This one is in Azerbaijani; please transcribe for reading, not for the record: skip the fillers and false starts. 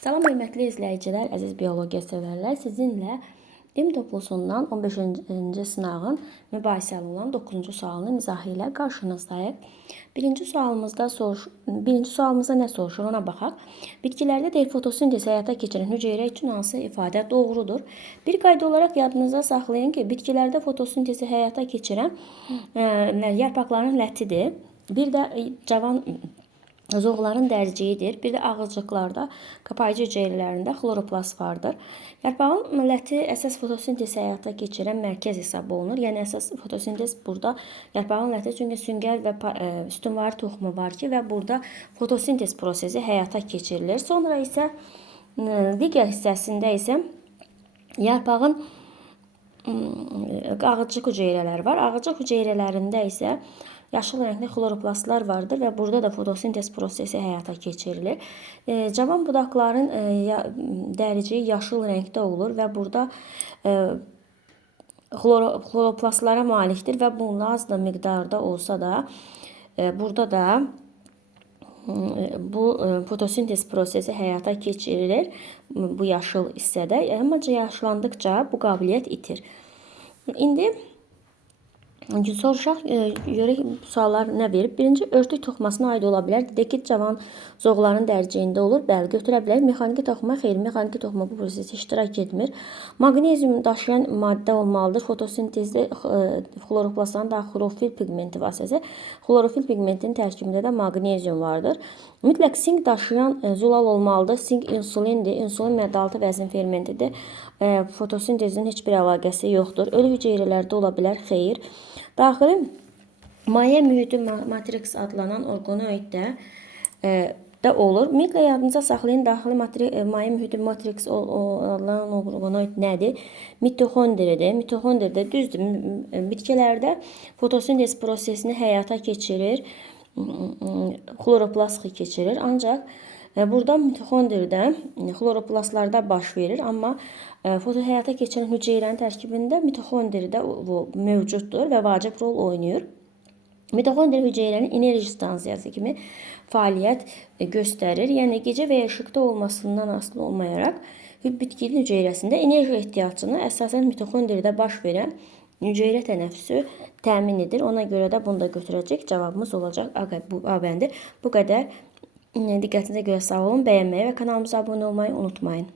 Salam hörmətli izləyicilər, əziz biologiya sevərlər. Sizinlə elm toplusundan 15-ci sınağın mübahisəli olan 9-cu sualının izahı ilə qarşınızdayıq. Birinci sualımızda nə soruşur ona baxaq. Bitkilərdə deyil fotosintez həyata keçirən hüceyrə üçün hansı ifadə doğrudur? Bir qayda olaraq yadınızda saxlayın ki, bitkilərdə fotosintezi həyata keçirən yarpaqların lətidir. Bir də cavan zoğların dərciyidir. Bir də ağaclıqlarda, qapayıcı hüceyrələrində xloroplast vardır. Yarpağın ləti əsas fotosintez həyata keçirən mərkəz hesab olunur. Yəni əsas fotosintez burada yarpağın ləti, çünki süngər və sütunvari toxumu var ki, və burada fotosintez prosesi həyata keçirilir. Sonra isə digər hissəsində isə yarpağın ağaclıq hüceyrələri var. Ağaclıq hüceyrələrində isə yaşıl rəngli xloroplastlar vardır və burada da fotosintez prosesi həyata keçirilir. Cavan budaqların dəriciyi yaşıl rəngdə olur və burada xloroplastlara malikdir və bunlar az da miqdarda olsa da burada da bu fotosintez prosesi həyata keçirilir bu yaşıl hissədə. Amma yaşlandıqca bu qabiliyyət itir. İndi soruşaq, görək suallar nə verib? Birinci, örtük toxumasına aid ola bilər. Dedək ki, cavan zoğların dərciyində olur. Bəli, götürə bilər. Mexaniki toxuma xeyr, mexaniki toxuma bu prosesdə iştirak etmir. Maqnezium daşıyan maddə olmalıdır. Fotosintezdə xloroplastların da xlorofil pigmenti vasitəsilə. Xlorofil pigmentinin tərkibində də maqnezium vardır. Mütləq sink daşıyan zolal olmalıdır. Sink insulindir. İnsulin məddəaltı vəzin fermentidir. Fotosintezin heç bir əlaqəsi yoxdur. Ölü hüceyrələrdə ola bilər. Xeyr. Daxili maye mühiti matrix adlanan orqanoiddə olur. Ümumiyyətlə yadınıza saxlayın, daxili maye mühiti matrix adlanan orqanoid nədir? Mitoxondridir. Mitoxondridə düzdür. Bitkilərdə fotosintez prosesini həyata keçirir. Xloroplast keçirir. Ancaq burada mitoxondridə xloroplastlarda baş verir. Amma həyata keçirən hüceyrənin tərkibində mitoxondridə mövcuddur və vacib rol oynayır. Mitoxondri hüceyrənin enerji stansiyası kimi fəaliyyət göstərir. Yəni gecə və ya işıqda olmasından asılı olmayaraq bitkinin hüceyrəsində enerji ehtiyacını əsasən mitoxondridə baş verən hüceyrə tənəffüsü təmin edir. Ona görə də bunu da götürəcək. Cavabımız olacaq A bəndi. Bu qədər. Diqqətinizə görə sağ olun. Bəyənməyi və kanalımıza abunə olmayı unutmayın.